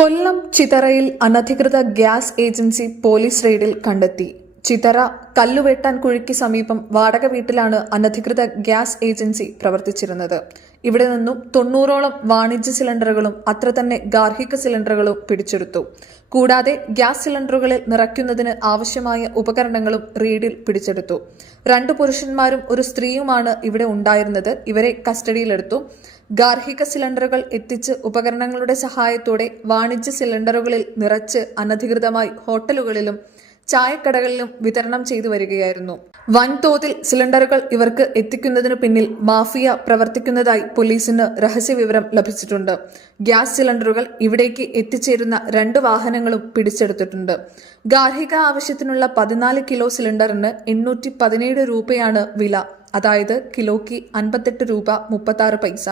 കൊല്ലം ചിതറയിൽ അനധികൃത gas agency police റെയ്ഡിൽ കണ്ടെത്തി. ചിതറ കല്ലുവെട്ടാൻ കുഴിക്ക് സമീപം വാടക വീട്ടിലാണ് അനധികൃത ഗ്യാസ് ഏജൻസി പ്രവർത്തിച്ചിരുന്നത്. ഇവിടെ നിന്നും 90ഓളം വാണിജ്യ സിലിണ്ടറുകളും അത്ര തന്നെ ഗാർഹിക സിലിണ്ടറുകളും പിടിച്ചെടുത്തു. കൂടാതെ ഗ്യാസ് സിലിണ്ടറുകളിൽ നിറയ്ക്കുന്നതിന് ആവശ്യമായ ഉപകരണങ്ങളും റെയ്ഡിൽ പിടിച്ചെടുത്തു. 2 പുരുഷന്മാരും ഒരു സ്ത്രീയുമാണ് ഇവിടെ ഉണ്ടായിരുന്നത്. ഇവരെ കസ്റ്റഡിയിലെടുത്തു. ഗാർഹിക സിലിണ്ടറുകൾ എത്തിച്ച് ഉപകരണങ്ങളുടെ സഹായത്തോടെ വാണിജ്യ സിലിണ്ടറുകളിൽ നിറച്ച് അനധികൃതമായി ഹോട്ടലുകളിലും ചായക്കടകളിലും വിതരണം ചെയ്തു വരികയായിരുന്നു. വൻതോതിൽ സിലിണ്ടറുകൾ ഇവർക്ക് എത്തിക്കുന്നതിനു പിന്നിൽ മാഫിയ പ്രവർത്തിക്കുന്നതായി പോലീസിന് രഹസ്യവിവരം ലഭിച്ചിട്ടുണ്ട്. ഗ്യാസ് സിലിണ്ടറുകൾ ഇവിടേക്ക് എത്തിച്ചേരുന്ന 2 വാഹനങ്ങളും പിടിച്ചെടുത്തിട്ടുണ്ട്. ഗാർഹിക ആവശ്യത്തിനുള്ള 14 കിലോ സിലിണ്ടറിന് 817 രൂപയാണ് വില. അതായത് കിലോയ്ക്ക് 58 രൂപ 36 പൈസ.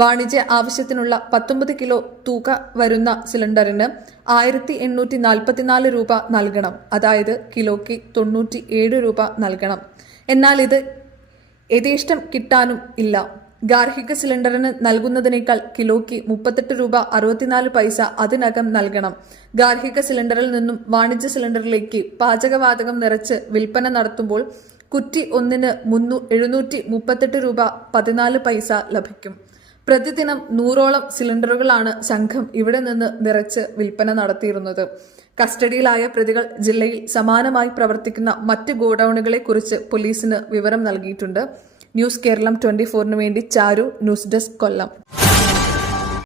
വാണിജ്യ ആവശ്യത്തിനുള്ള 19 കിലോ തൂക്ക വരുന്ന സിലിണ്ടറിന് 1844 രൂപ നൽകണം. അതായത് കിലോയ്ക്ക് 97 രൂപ നൽകണം. എന്നാൽ ഇത് യഥേഷ്ടം കിട്ടാനും ഇല്ല. ഗാർഹിക സിലിണ്ടറിന് നൽകുന്നതിനേക്കാൾ കിലോയ്ക്ക് 38 രൂപ 64 പൈസ അതിനകം നൽകണം. ഗാർഹിക സിലിണ്ടറിൽ നിന്നും വാണിജ്യ സിലിണ്ടറിലേക്ക് പാചകവാതകം നിറച്ച് വിൽപ്പന നടത്തുമ്പോൾ കുറ്റി ഒന്നിന് 738 രൂപ 14 പൈസ ലഭിക്കും. പ്രതിദിനം 100ഓളം സിലിണ്ടറുകളാണ് സംഘം ഇവിടെ നിന്ന് നിറച്ച് വിൽപ്പന നടത്തിയിരുന്നത്. കസ്റ്റഡിയിലായ പ്രതികൾ ജില്ലയിൽ സമാനമായി പ്രവർത്തിക്കുന്ന മറ്റ് ഗോഡൌണുകളെ കുറിച്ച് പോലീസിന് വിവരം നൽകിയിട്ടുണ്ട്. ന്യൂസ് കേരളം 24 വേണ്ടി ചാരു, ന്യൂസ് ഡെസ്ക്, കൊല്ലം.